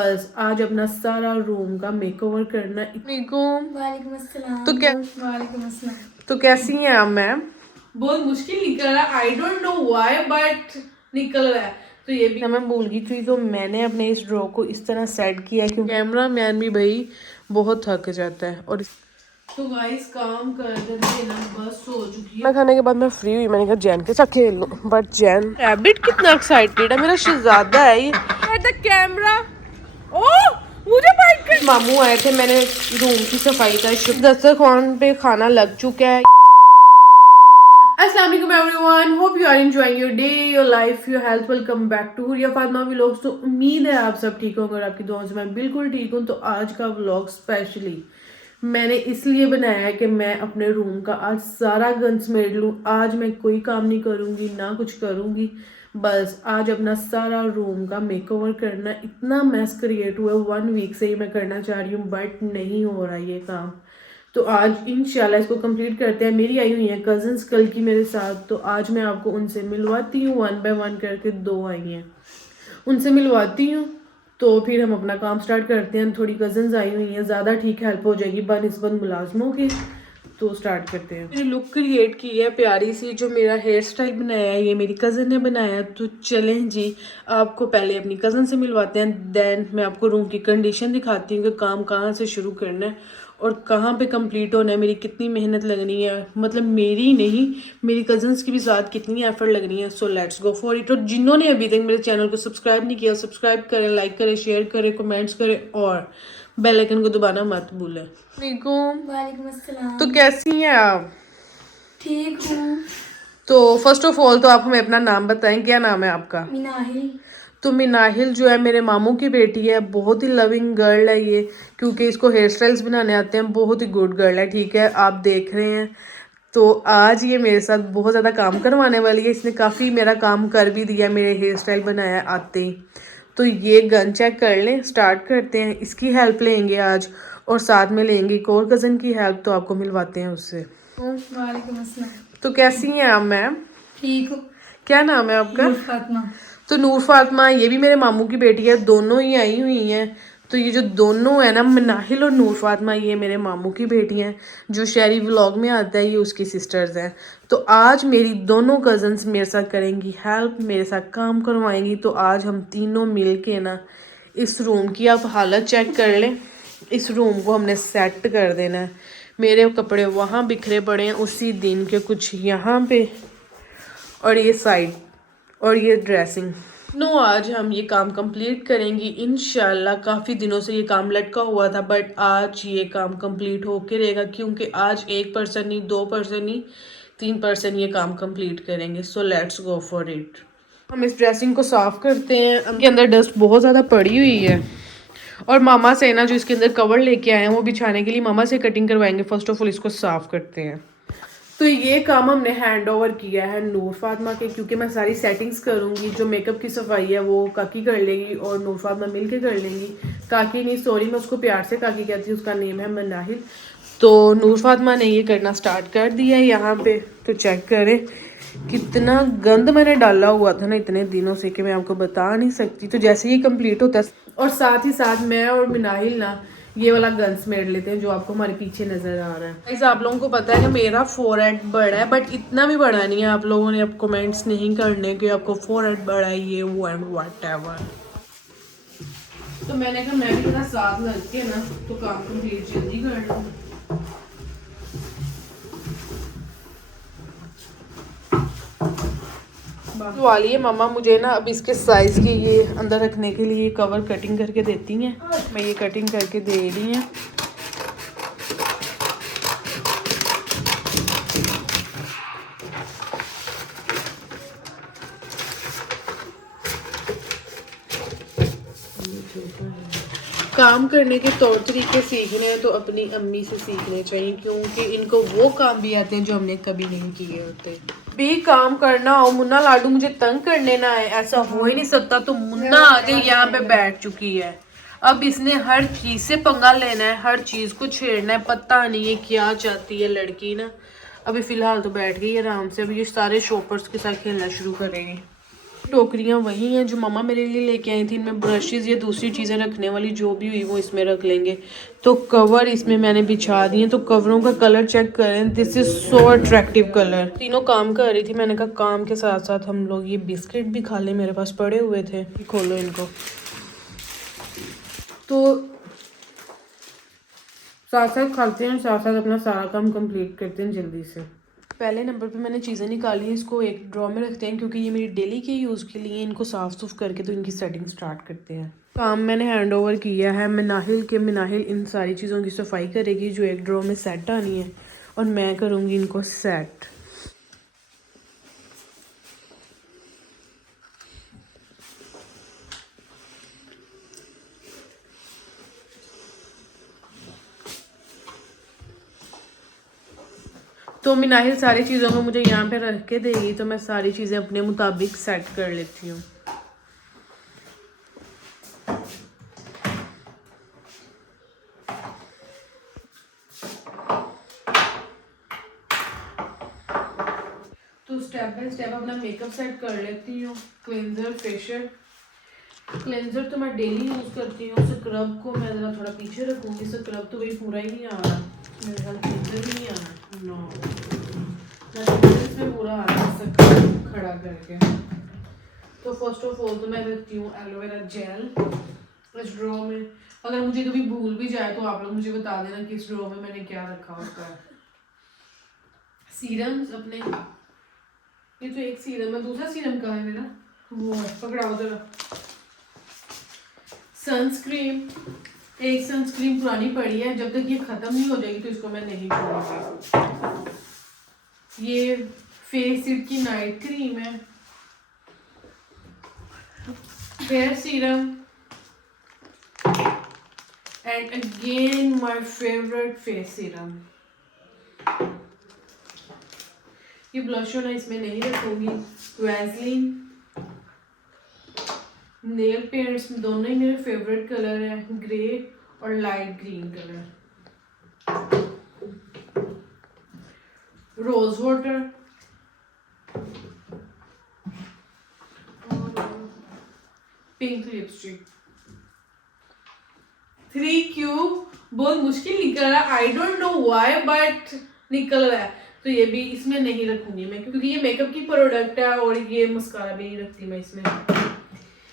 बस आज अपना सारा रूम का मेकओवर करना। वालेकुम अस्सलाम। तो क्या वालेकुम अस्सलाम। तो कैसी हैं आप मैम? बहुत मुश्किल निकल रहा है, I don't know why but निकल रहा है। तो ये भी मैं भूल गई थी, तो मैंने अपने इस ड्रॉ को इस तरह सेट किया है क्योंकि कैमरा मैन भी भाई बहुत थक जाता है। और तो गाइस काम कर करके ना बस सो चुकी है। मैं खाने के बाद मैं फ्री हुई, मैंने कहा जैन के साथ खेल लूं, बट जैन रैबिट कितना एक्साइटेड है, मेरा शहजादा है ये। द कैमरा ओह मुझे बाइक कर मामू आए थे, मैंने रूम की सफाई का दस्तरखान पे खाना लग चुका है। अस्सलाम वालेकुम everyone, hope you are enjoying your day, your life, your health. Welcome back to Huriya Fatima vlogs. तो उम्मीद है आप सब ठीक होंगे और आपकी दुआओं से मैं बिल्कुल ठीक हूँ। तो आज का व्लॉग स्पेशली मैंने इसलिए बनाया है कि मैं अपने रूम का आज सारा गन समेट लूँ। आज मैं कोई काम नहीं करूँगी, ना कुछ करूँगी, बस आज अपना सारा रूम का मेकओवर करना। इतना मैस क्रिएट हुआ 1 वीक से ही मैं करना चाह रही हूँ बट नहीं हो रहा ये काम। तो आज इंशाल्लाह इसको कंप्लीट करते हैं। मेरी आई हुई हैं कजन्स कल की मेरे साथ, तो आज मैं आपको उनसे मिलवाती हूँ। 1 बाय 1 करके 2 आई हैं, उनसे मिलवाती हूँ तो फिर हम अपना काम स्टार्ट करते हैं। थोड़ी कजन्स आई हुई हैं, ज़्यादा ठीक हेल्प हो जाएगी बनिस्बत मुलाजमों की। तो स्टार्ट करते हैं। मैंने लुक क्रिएट की है प्यारी सी, जो मेरा हेयर स्टाइल बनाया है ये मेरी कज़न ने बनाया। तो चलें जी, आपको पहले अपनी कज़न से मिलवाते हैं, देन मैं आपको रूम की कंडीशन दिखाती हूँ कि काम कहाँ से शुरू करना है और कहाँ पे कंप्लीट होना है, मेरी कितनी मेहनत लगनी है, मतलब मेरी नहीं मेरी कज़न्स की भी साथ कितनी एफर्ट लगनी है। सो लेट्स गो फॉर इट। और जिन्होंने अभी तक मेरे चैनल को सब्सक्राइब नहीं किया, सब्सक्राइब करें, लाइक करें, शेयर करें, कमेंट्स करें और बेल आइकन को दबाना मत भूलें। वालेकुम अस्सलाम। तो कैसी हैं आप? ठीक हूँ। तो फर्स्ट ऑफ ऑल तो आप हमें अपना नाम बताएं, क्या नाम है आपका? मिनाहिल। तो मिनाहिल जो है मेरे मामू की बेटी है, बहुत ही लविंग गर्ल है ये, क्योंकि इसको हेयर स्टाइल्स बनाने आते हैं। बहुत ही गुड गर्ल है, ठीक है, आप देख रहे हैं। तो आज ये मेरे साथ बहुत ज़्यादा काम करवाने वाली है। इसने काफ़ी मेरा काम कर भी दिया, मेरे हेयर स्टाइल बनाया आते ही। तो ये गन चेक कर लें, स्टार्ट करते हैं। इसकी हेल्प लेंगे आज और साथ में लेंगे एक और कज़न की हेल्प, तो आपको मिलवाते हैं उससे। वालेकुम अस्सलाम। तो कैसी हैं आप मैम? ठीक हूँ। क्या नाम है आपका? नूर फातिमा। तो नूर फातिमा ये भी मेरे मामू की बेटी है, दोनों ही आई हुई हैं। तो ये जो दोनों है ना, मिनाहिल और नूर फातिमा, ये मेरे मामू की बेटी हैं। जो शहरी व्लॉग में आता है ये उसकी सिस्टर्स हैं। तो आज मेरी दोनों कज़न्स मेरे साथ करेंगी हेल्प, मेरे साथ काम करवाएंगी। तो आज हम तीनों मिल के ना इस रूम की आप हालत चेक कर लें। इस रूम को हमने सेट कर देना है। मेरे कपड़े वहाँ बिखरे पड़े हैं उसी दिन के, कुछ यहाँ पे और ये साइड और ये ड्रेसिंग। आज हम ये काम कंप्लीट करेंगी इंशाल्लाह। काफ़ी दिनों से ये काम लटका हुआ था बट आज ये काम कंप्लीट होके रहेगा, क्योंकि आज 1 पर्सन नहीं, 2 पर्सन नहीं, 3 पर्सन ये काम कंप्लीट करेंगे। सो लेट्स गो फॉर इट। हम इस ड्रेसिंग को साफ करते हैं, इनके अंदर डस्ट बहुत ज़्यादा पड़ी हुई है। और मामा से ना जो इसके अंदर कवर लेके आए हैं वो बिछाने के लिए मामा से कटिंग करवाएंगे। फर्स्ट ऑफ ऑल इसको साफ करते हैं। तो ये काम हमने हैंड ओवर किया है नूर फातिमा के, क्योंकि मैं सारी सेटिंग्स करूँगी। जो मेकअप की सफाई है वो काकी कर लेगी और नूर फातिमा मिल के कर लेंगी। काकी नहीं, सॉरी, मैं उसको प्यार से काकी कहती हूँ, उसका नेम है मिनाहिल। तो नूर फातिमा ने ये करना स्टार्ट कर दिया है यहाँ पे। तो चेक करें कितना गंद मैंने डाला हुआ था ना इतने दिनों से कि मैं आपको बता नहीं सकती। तो जैसे ही कंप्लीट होता है और साथ ही साथ मैं और मिनाहिल ना ये वाला गन समेट लेते हैं जो आपको हमारे पीछे नजर आ रहा है। गाइस आप लोगों को पता है कि मेरा फोरहेड बड़ा है बट इतना भी बड़ा नहीं है। आप लोगों ने अब कमेंट्स नहीं करने कि आपको फोरहेड बड़ा है ये वो एंड व्हाटएवर। तो मैंने कहा मैं भी थोड़ा साथ लग के ना तो काम कंप्लीट जल्दी कर लूँ। वाली है मम्मा मुझे ना अब इसके साइज की ये अंदर रखने के लिए कवर कटिंग करके देती हैं। मैं ये कटिंग करके दे रही हैं। काम करने के तौर तरीके सीखने हैं तो अपनी अम्मी से सीखने चाहिए, क्योंकि इनको वो काम भी आते हैं जो हमने कभी नहीं किए होते। भी काम करना हो, मुन्ना लाडू मुझे तंग करने ना है, ऐसा हो ही नहीं सकता। तो मुन्ना आगे यहाँ पे बैठ चुकी है, अब इसने हर चीज से पंगा लेना है, हर चीज को छेड़ना है। पता नहीं है क्या चाहती है लड़की ना। अभी फिलहाल तो बैठ गई आराम से, अभी ये सारे शॉपर्स के साथ खेलना शुरू करेंगे। टोकरियाँ वही हैं जो मम्मा मेरे लिए लेके आई थी। इनमें ब्रशेज़ या दूसरी चीज़ें रखने वाली जो भी हुई वो इसमें रख लेंगे। तो कवर इसमें मैंने बिछा दिए। तो कवरों का कलर चेक करें, this is so attractive colour. तीनों काम कर रही थी, मैंने कहा काम के साथ साथ हम लोग ये बिस्किट भी खा लें, मेरे पास पड़े हुए थे। खोलो इनको। तो साथ साथ खाते हैं, साथ साथ अपना सारा काम कंप्लीट करते हैं जल्दी से। पहले नंबर पे मैंने चीज़ें निकाली हैं, इसको एक ड्रॉ में रखते हैं क्योंकि ये मेरी डेली के यूज़ के लिए। इनको साफ़ सुफ करके तो इनकी सेटिंग स्टार्ट करते हैं। काम मैंने हैंड ओवर किया है मिनाहिल के। मिनाहिल इन सारी चीज़ों की सफाई करेगी जो एक ड्रॉ में सेट आनी है, और मैं करूँगी इनको सेट। तो मिनाहिल सारी चीज़ों को मुझे यहाँ पे रख के देगी, तो मैं सारी चीज़ें अपने मुताबिक सेट कर लेती हूँ। तो स्टेप बाय स्टेप अपना मेकअप सेट कर लेती हूँ। क्लेंजर, फेशियल क्लेंजर तो मैं डेली यूज़ करती हूँ। स्क्रब को मैं ज़रा थोड़ा पीछे रखूँगी। स्क्रब तो वही पूरा ही नहीं आ रहा, मेरे ख्याल क्लेंजर भी नहीं आ रहा। नो, इसमें पूरा आ रहा है स्क्रब खड़ा करके। तो फर्स्ट ऑफ ऑल तो मैं रखती हूँ एलोवेरा जेल इस ड्रॉ में। अगर मुझे कभी भूल भी जाए तो आप लोग मुझे बता देना कि इस ड्रॉ में मैंने क्या रखा होता है। सीरम्स अपने, ये तो एक सीरम है, दूसरा सीरम कहाँ है मेरा, वो पकड़ाओ जरा। सनस्क्रीन, एक सनस्क्रीन पुरानी पड़ी है, जब तक ये खत्म नहीं हो जाएगी तो इसको मैं नहीं छोड़ूंगी। ये फेसिट की नाइट क्रीम है। Hair serum, and again my favourite face serum. ये ब्लश मैं इसमें नहीं रखूंगी। वैसलीन, नेल पेंट्स दोनों ही मेरे फेवरेट कलर है, ग्रे और light green colour. Rose water, pink lipstick. 3 cube बहुत मुश्किल निकल रहा है, I don't know why but निकल रहा है। तो ये भी इसमें नहीं रखूंगी मैं क्योंकि ये मेकअप की प्रोडक्ट है, और ये मस्कारा भी नहीं रखती मैं इसमें।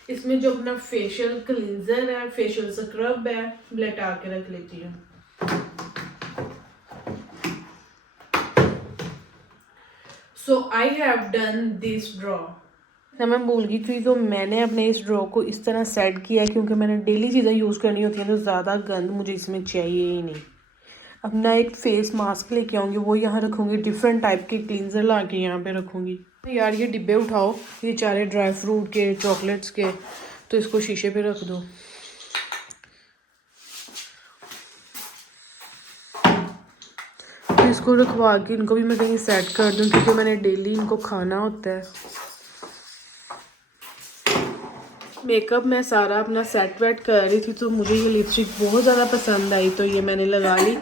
इसमें जो अपना फेशियल क्लींजर है, फेशियल स्क्रब है, लेटा के रख लेती हूँ। So I have done this draw. मैं भूल गई थी, तो मैंने अपने इस ड्रॉ को इस तरह सेट किया है क्योंकि मैंने डेली चीज़ें यूज़ करनी होती हैं, तो ज़्यादा गंद मुझे इसमें चाहिए ही नहीं। अपना एक फेस मास्क लेके आऊँगी, वो यहाँ रखूँगी। डिफरेंट टाइप के क्लींजर ला के यहाँ पे रखूँगी। यार ये डिब्बे उठाओ, ये सारे ड्राई फ्रूट के, चॉकलेट्स के, तो इसको शीशे पे रख दो। तो इसको रखवा के इनको भी मैं कहीं सेट कर दूँ क्योंकि मैंने डेली इनको खाना होता है। मेकअप मैं सारा अपना सेट वेट कर रही थी, तो मुझे ये लिपस्टिक बहुत ज़्यादा पसंद आई, तो ये मैंने लगा ली।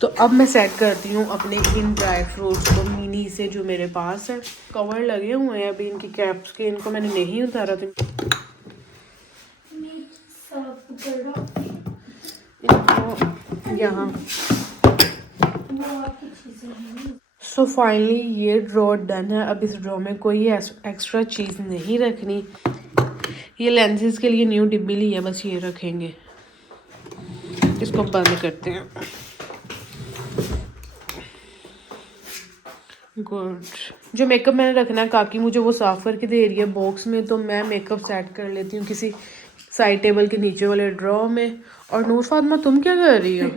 तो अब मैं सेट करती हूँ अपने इन ड्राई फ्रूट्स को मिनी से जो मेरे पास है। कवर लगे हुए हैं अभी इनकी कैप्स के, इनको मैंने नहीं उतारा था। इनको यहाँ सो फाइनली ये ड्रॉ डन है। अब इस ड्रॉ में कोई एक्स्ट्रा चीज़ नहीं रखनी। ये लेंसेज के लिए न्यू डिब्बी ली है, बस ये रखेंगे। इसको बंद करते हैं। गुड। जो मेकअप मैंने रखना है, काकी मुझे वो साफ़ करके दे रही है बॉक्स में, तो मैं मेकअप सेट कर लेती हूँ किसी साइड टेबल के नीचे वाले ड्रॉ में। और नूर फातिमा तुम क्या कर रही हो?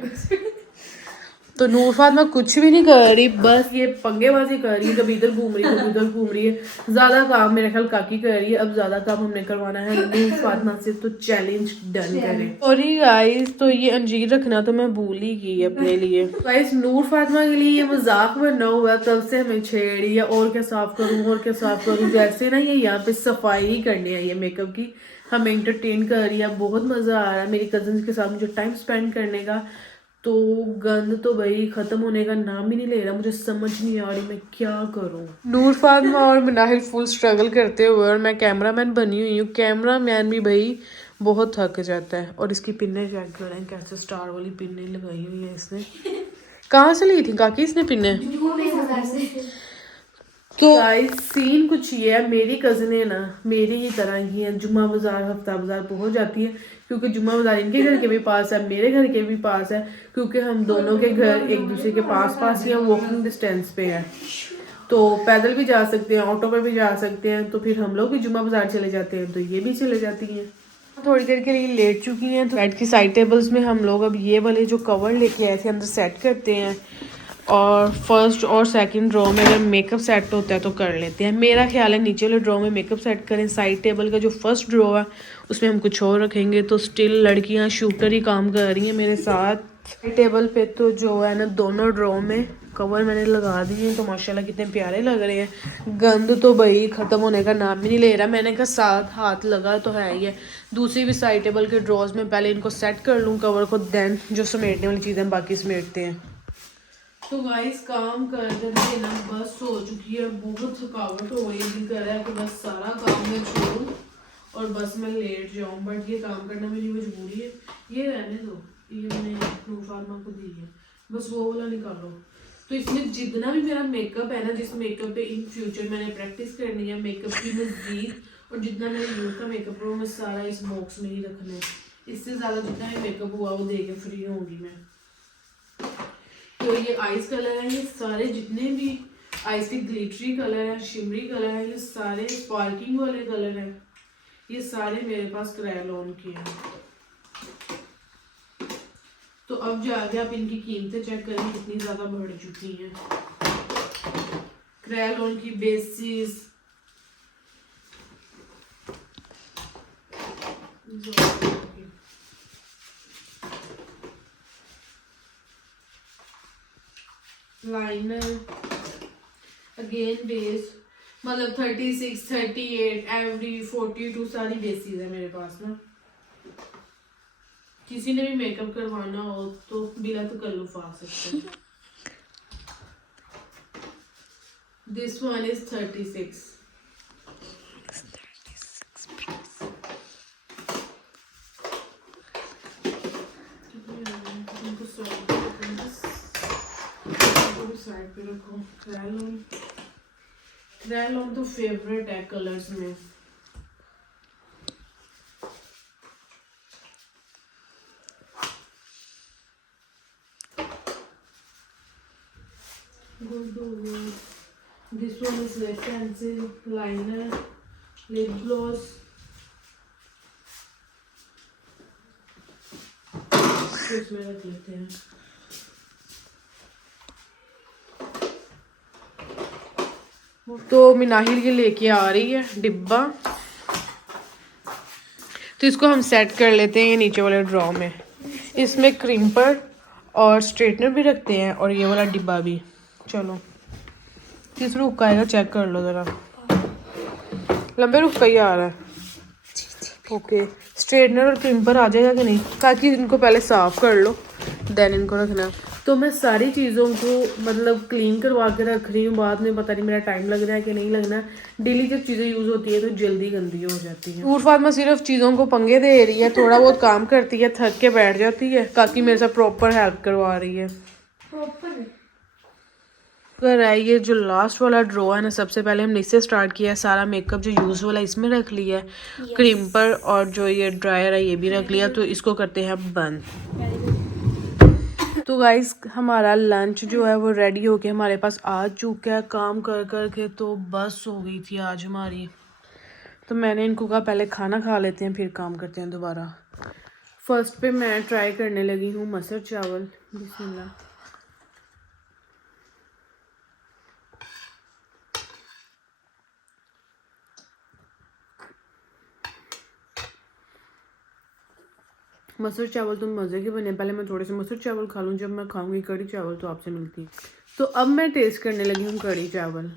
तो नूर फातिमा कुछ भी नहीं कर रही, बस ये पंगेबाजी कर रही है, कभी इधर घूम रही है कभी उधर घूम रही है। ज़्यादा काम मेरे ख्याल काकी कर रही है। अब ज़्यादा काम हमने करवाना है नूर फातिमा से, तो चैलेंज डन करें। सॉरी गाइस, तो ये अंजीर रखना तो मैं भूल ही गई अपने लिए। गाइस नूर फातिमा के लिए ये मजाक बना हुआ, तब से हमें छेड़ी है और क्या साफ करूँ और क्या साफ करूँ। जैसे ना ये यहाँ पे सफाई ही करनी है ये मेकअप की, हमें इंटरटेन कर रही है। बहुत मज़ा आ रहा है मेरी कज़न्स के साथ मुझे टाइम स्पेंड करने का। तो गंद तो भाई ख़त्म होने का नाम ही नहीं ले रहा। मुझे समझ नहीं आ रही मैं क्या करूँ। नूर फातिमा और मिनाहिल फुल स्ट्रगल करते हुए और मैं कैमरामैन बनी हुई हूँ। कैमरामैन भी भाई बहुत थक जाता है। और इसकी पिन्ने चेक करें कैसे स्टार वाली पिन्ने लगाई हुई है इसने। कहाँ से ली थी काकी इसने पिन्ने? तो गाइस सीन कुछ ये है, मेरी कज़न है ना मेरी ही तरह ही है, जुम्मा बाजार हफ्ता बाजार पहुंच जाती है क्योंकि जुम्मा बाजार इनके घर के भी पास है, मेरे घर के भी पास है, क्योंकि हम दोनों के घर एक दूसरे के पास पास ही है, वॉकिंग डिस्टेंस पे है। तो पैदल भी जा सकते हैं, ऑटो पे भी जा सकते हैं। तो फिर हम लोग भी जुम्मा बाजार चले जाते हैं तो ये भी चले जाती हैं। थोड़ी देर के लिए लेट चुकी हैं तो बेड की साइड टेबल्स में हम लोग अब ये वाले जो कवर लेके आए थे अंदर सेट करते हैं। और फर्स्ट और सेकंड ड्रॉ में अगर मेकअप सेट होता है तो कर लेते हैं। मेरा ख्याल है नीचे वाले ड्रॉ में मेकअप सेट करें। साइड टेबल का जो फर्स्ट ड्रॉ है उसमें हम कुछ और रखेंगे। तो स्टिल लड़कियां शूटर ही काम कर रही हैं मेरे साथ। टेबल पे तो जो है ना दोनों ड्रॉ में कवर मैंने लगा दिए हैं तो माशाल्लाह कितने प्यारे लग रहे हैं। गंद तो भाई ख़त्म होने का नाम ही नहीं ले रहा। मैंने कहा साथ हाथ लगा तो है ही है। दूसरी भी साइड टेबल के ड्रॉज में पहले इनको सेट कर लूँ कवर को, देन जो समेटने वाली चीज़ें बाकी समेटते हैं। तो गाइस काम कर करके ना बस हो चुकी है, बहुत थकावट हो गई। दिल कर रहा है कि बस सारा काम मैं छोड़ूं और बस मैं लेट जाऊं, बट ये काम करना मेरी मजबूरी है। ये रहने दो, ये मैंने नूर फातिमा को दी है, बस वो वाला निकालो। तो इसमें जितना भी मेरा मेकअप है ना, जिस मेकअप पे इन फ्यूचर मैंने प्रैक्टिस करनी है मेकअप की मजीद, और जितना मेरे यूथ का मेकअप है वो मैं सारा इस बॉक्स में ही रखना है। इससे ज़्यादा जितना भी मेकअप हुआ वो दे के फ्री होंगी मैं। तो ये आइस कलर है, ये सारे जितने भी आइस के ग्लिटरी कलर है, शिमरी कलर है, ये सारे स्पार्किंग वाले कलर हैं, ये सारे मेरे पास क्रैलॉन के हैं। तो अब जाके आप इनकी कीमतें चेक करें कितनी ज्यादा बढ़ चुकी हैं। क्रैलॉन की बेसिस लाइनर अगेन बेस, मतलब 36, 38, एवरी 42 सारी बेसिस है मेरे पास ना। किसी ने भी मेकअप करवाना हो तो बिला तकल्लुफ आ सकते हैं। This one is 36। साइड पे रखो। क्रैलॉन तो फेवरेट है कलर्स में। This one is lip pencil, liner, lip gloss. इसमें रख लेते हैं। तो मिनाहिल ये लेके आ रही है डिब्बा, तो इसको हम सेट कर लेते हैं नीचे वाले ड्रॉ में। इसमें क्रीम्पर और स्ट्रेटनर भी रखते हैं और ये वाला डिब्बा भी। चलो किस रुख का आएगा चेक कर लो ज़रा, लंबे रुख का ही आ रहा है। ओके स्ट्रेटनर और क्रीम्पर आ जाएगा कि नहीं, ताकि इनको पहले साफ कर लो देन इनको रखना। तो मैं सारी चीज़ों को मतलब क्लीन करवा के रख रही हूँ, बाद में पता नहीं मेरा टाइम लग रहा है कि नहीं लगना। डेली जब चीज़ें यूज़ होती है तो जल्दी गंदी हो जाती है। नूर फातिमा सिर्फ चीज़ों को पंगे दे रही है, थोड़ा बहुत काम करती है, थक के बैठ जाती है। काकी मेरे साथ प्रॉपर हेल्प करवा रही है। कर है ये जो लास्ट वाला ड्रॉ है ना, सबसे पहले हमने इससे स्टार्ट किया है। सारा मेकअप जो यूज़ वाला इसमें रख लिया है, क्रीम्पर और जो ये ड्रायर है ये भी रख लिया। तो इसको करते हैं बंद। तो गाइस हमारा लंच जो है वो रेडी होके हमारे पास आ चुका है। काम कर कर के तो बस हो गई थी आज हमारी। तो मैंने इनको कहा पहले खाना खा लेते हैं फिर काम करते हैं दोबारा। फर्स्ट पे मैं ट्राई करने लगी हूँ मसर चावल। बिस्मिल्लाह। मसूर चावल तो मज़े के बने। पहले मैं थोड़े से मसूर चावल खा लूँ, जब मैं खाऊंगी कड़ी चावल तो आपसे मिलती है। तो अब मैं टेस्ट करने लगी हूँ कड़ी चावल।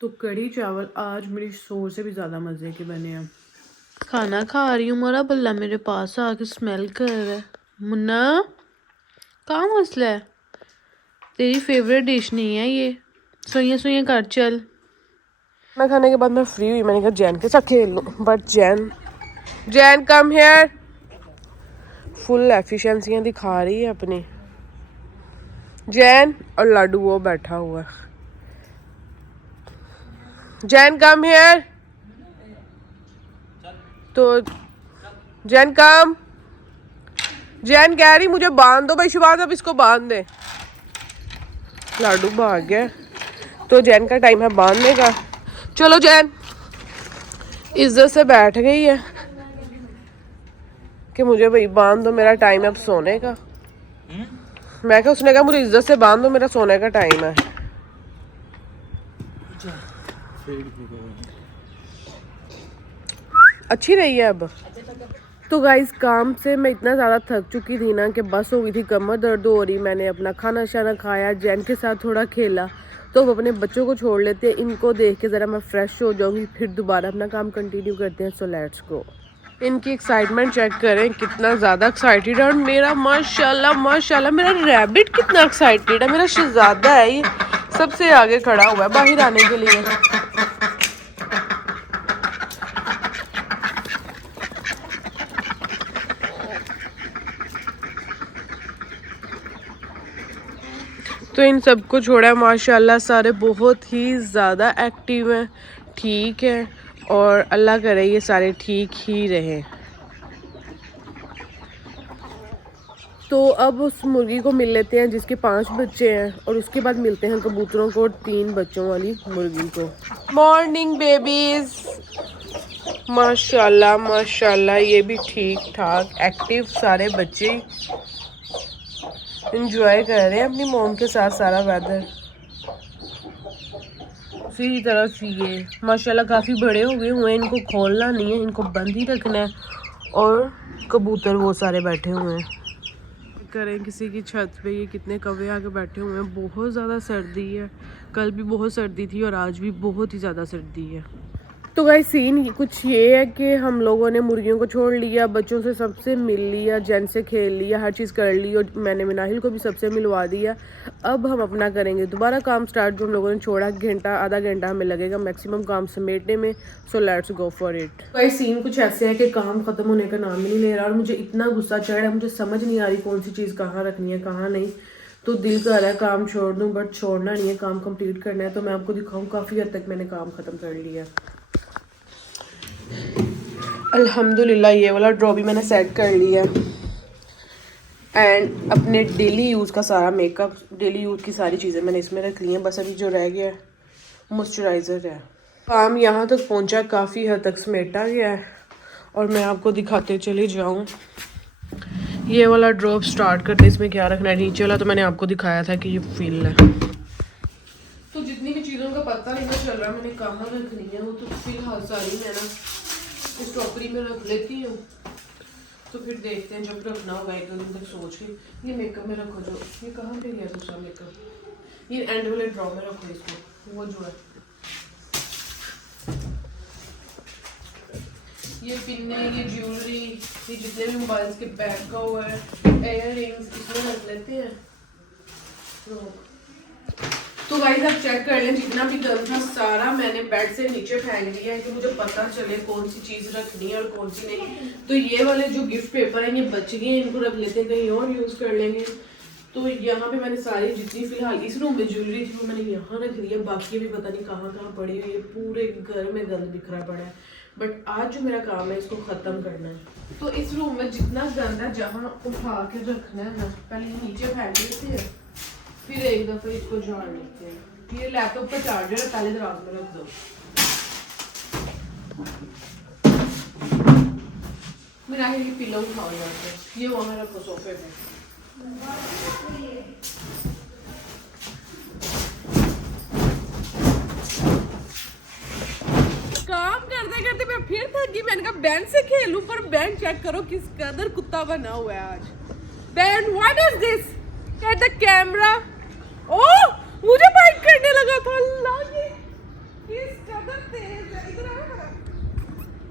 तो कढ़ी चावल आज मेरी सोच से भी ज़्यादा मज़े के बने हैं। खाना खा रही हूँ, मेरा बल्ला मेरे पास आके स्मेल कर रहा है। मुन्ना कहाँ मसला है? तेरी फेवरेट डिश नहीं है ये, सोइयां सोइयां कर चल। मैं खाने के बाद मैं फ्री हुई, मैंने कहा जैन के साथ खेल लूँ, but Jain come here. Full एफिशिएंसियाँ दिखा रही है अपनी जैन, और लाडू वो बैठा हुआ है। Jain come here. तो जैन कम। जैन कह रही मुझे बांध दो भाई, शुभान अब इसको बांध दे। लाडू भाग गया, तो जैन का टाइम है बांधने का। चलो जैन इज्जत से बैठ गई है कि मुझे भाई बांध दो, मेरा टाइम है अब सोने का। मैं क्या, उसने कहा मुझे इज्जत से बांध दो, मेरा सोने का टाइम है। अच्छी रही है अब। तो गाइस काम से मैं इतना ज़्यादा थक चुकी थी ना कि बस हो गई थी, कमर दर्द हो रही। मैंने अपना खाना शाना खाया, जैन के साथ थोड़ा खेला, तो वो अपने बच्चों को छोड़ लेते हैं। इनको देख के ज़रा मैं फ्रेश हो जाऊंगी, फिर दोबारा अपना काम कंटिन्यू करते हैं। सो लेट्स गो। इनकी एक्साइटमेंट चेक करें, कितना ज़्यादा एक्साइटेड है। और मेरा माशाल्लाह माशाल्लाह मेरा रैबिट कितना एक्साइटेड है। मेरा शहजादा है, ये सबसे आगे खड़ा हुआ है बाहर आने के लिए। तो इन सबको छोड़ा माशाल्लाह सारे बहुत ही ज़्यादा एक्टिव हैं, ठीक है, और अल्लाह करे ये सारे ठीक ही रहे। तो अब उस मुर्गी को मिल लेते हैं जिसके 5 बच्चे हैं, और उसके बाद मिलते हैं कबूतरों को और 3 बच्चों वाली मुर्गी को। मॉर्निंग बेबीज, माशाल्लाह माशाल्लाह ये भी ठीक ठाक एक्टिव सारे बच्चे इंजॉय कर रहे हैं अपनी मॉम के साथ सारा वेदर। इसी तरफ ये माशाल्लाह काफ़ी बड़े हो गए हुए हैं, इनको खोलना नहीं है, इनको बंद ही रखना है। और कबूतर वो सारे बैठे हुए हैं, करें किसी की छत पे ये कितने कौवे आके बैठे हुए हैं। बहुत ज़्यादा सर्दी है, कल भी बहुत सर्दी थी और आज भी बहुत ही ज़्यादा सर्दी है। तो गाइस सीन कुछ ये है कि हम लोगों ने मुर्गियों को छोड़ लिया, बच्चों से सबसे मिल लिया, जैन से खेल लिया, हर चीज़ कर ली, और मैंने मिनाहिल को भी सबसे मिलवा दिया। अब हम अपना करेंगे दोबारा काम स्टार्ट, जो हम लोगों ने छोड़ा। घंटा आधा घंटा हमें लगेगा मैक्सिमम काम समेटने में। So let's go for it. Guys scene कुछ ऐसे है कि काम ख़त्म होने का नाम ही नहीं ले रहा, और मुझे इतना गुस्सा चढ़ रहा है, मुझे समझ नहीं आ रही कौन सी चीज़ कहाँ रखनी है कहाँ नहीं। तो दिल कर रहा है काम छोड़ दूँ, बट छोड़ना नहीं है, काम कंप्लीट करना है। तो मैं आपको दिखाऊँ काफ़ी हद तक मैंने काम ख़त्म कर लिया। अल्हम्दुलिल्लाह ये वाला ड्रॉ भी मैंने सेट कर लिया, एंड अपने डेली यूज़ का सारा मेकअप, डेली यूज़ की सारी चीज़ें मैंने इसमें रख ली हैं। बस अभी जो रह गया है मॉइस्चराइज़र है। काम यहाँ तक पहुँचा, काफ़ी हद तक समेटा गया है, और मैं आपको दिखाते चली जाऊँ। ये वाला ड्रॉप स्टार्ट करते, इसमें क्या रखना है। नीचे वाला तो मैंने आपको दिखाया था कि ये फिल है। तो जितनी भी चीज़ों का पता नहीं चल रहा मैंने कहाँ रखनी है, वो तो फिलहाल सारी मैं ना इस टोकरी में रख लेती हूँ। तो फिर देखते हैं जब रखना होगा, 1-2 दिन तक सोच के। ये मेकअप में रखो, जो ये कहाँ पे गया दूसरा मेकअप, ये एंड वाले ड्रॉ में रखो इसको, वो जो है ये पिन्ने, ये ज्वेलरी, ये जितने भी मोबाइल्स के बैग का हुआ है, एयर रिंग्स, इसमें रख लेते हैं। तो गाइस आप चेक कर लें, जितना भी गंद था सारा मैंने बेड से नीचे फेंक दिया है कि मुझे पता चले कौन सी चीज़ रखनी है और कौन सी नहीं। तो ये वाले जो गिफ्ट पेपर हैं ये बच गए हैं, इनको रख लेते हैं, कहीं और यूज़ कर लेंगे। तो यहाँ पे मैंने सारी जितनी फिलहाल इस रूम में ज्वेलरी थी वो मैंने यहाँ रख दी है, बाकी भी पता नहीं कहाँ कहाँ पड़ी हुई है, पूरे घर में गंद बिखरा पड़ा है। बट आज जो मेरा काम है इसको ख़त्म करना है। तो इस रूम में जितना गंद है जहाँ उठा के रखना है ना, पहले नीचे फेंक देते हैं, फिर एक दफ़ा इसको झाड़ लेते हैं। ये लैपटॉप का चार्जर है, पहले दराज में रख दो। मेरा ये पिलो उठाओ यहाँ से, ये वहाँ रखो सोफे में। काम करते करते मैं फिर थक गई। मैंने कहा बैंड से खेलूं, पर बैंड चेक करो किस कदर कुत्ता बना हुआ है आज। Band what is this at the camera. Oh मुझे बाइट करने लगा था। अल्लाह ये इधर आओ जरा।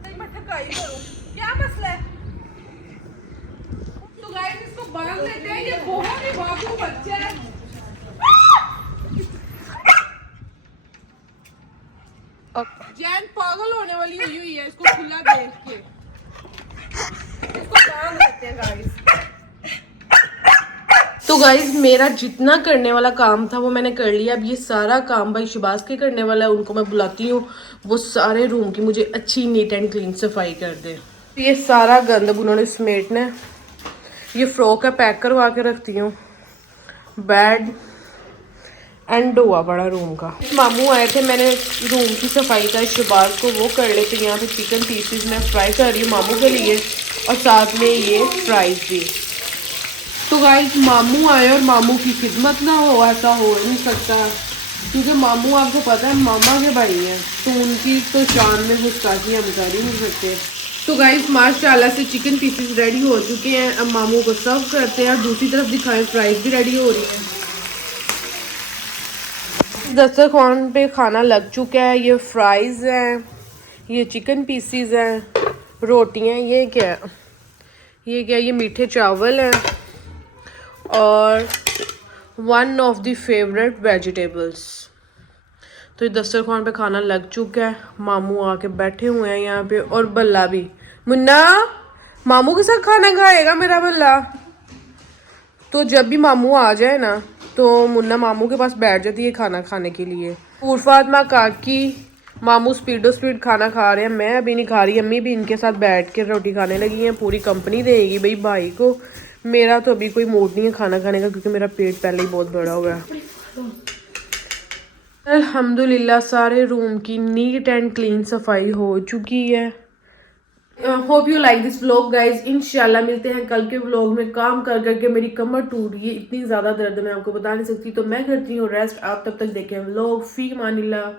नहीं, मैं थकाई करूं। क्या मसला है? तो गाइस इसको बांध लेते हैं, ये बहुत ही बाबू बच्चा है। जैन पागल होने वाली हुई है इसको खुला देख के। इसको बांध लेते हैं गाइस। तो गाइज मेरा जितना करने वाला काम था वो मैंने कर लिया। अब ये सारा काम भाई शबाज के करने वाला है, उनको मैं बुलाती हूँ, वो सारे रूम की मुझे अच्छी नीट एंड क्लीन सफाई कर दे। तो ये सारा गंद उन्होंने समेटना है। ये फ्रॉक है, पैक करवा के रखती हूँ। बेड एंड हुआ बड़ा रूम का। मामू आए थे, मैंने रूम की सफाई का शबाज को वो कर लेते। यहाँ पे चिकन पीसेस मैं फ्राई कर रही हूँ मामू के लिए, और साथ में ये फ्राइज भी। तो गाइस मामू आए और मामू की खिदमत ना हो, ऐसा हो नहीं सकता, क्योंकि मामू आपको पता है मामा के भाई हैं, तो उनकी तो शान में गुस्ताखी हम कर ही नहीं सकते। तो गाइस माशाल्लाह से चिकन पीसेस रेडी हो चुके हैं। अब मामू को सर्व करते हैं। और दूसरी तरफ दिखाएं, फ्राइज भी रेडी हो रही है। दस्तरखान पे खाना लग चुका है। ये फ्राइज हैं, ये चिकन पीसेस हैं, रोटियां, ये क्या है, ये मीठे चावल हैं, और one of the favourite vegetables. तो ये दस्तरखान पे खाना लग चुका है। मामू आके बैठे हुए हैं यहाँ पे, और बल्ला भी। मुन्ना मामू के साथ खाना खाएगा मेरा बल्ला। तो जब भी मामू आ जाए ना, तो मुन्ना मामू के पास बैठ जाती है खाना खाने के लिए। फातिमा काकी मामू स्पीड खाना खा रहे हैं, मैं अभी नहीं खा रही। अम्मी भी इनके साथ बैठ के रोटी खाने लगी हैं। पूरी कंपनी देगी भाई को। मेरा तो अभी कोई मूड नहीं है खाना खाने का, क्योंकि मेरा पेट पहले ही बहुत बड़ा हुआ है। अल्हम्दुलिल्लाह सारे रूम की नीट एंड क्लीन सफाई हो चुकी है। Hope you like this vlog guys. इंशाल्लाह मिलते हैं कल के व्लॉग में। काम कर करके मेरी कमर टूट गई, इतनी ज़्यादा दर्द मैं आपको बता नहीं सकती। तो मैं करती हूँ रेस्ट, आप तब तक देखें व्लॉग। फी मानिल्लाह।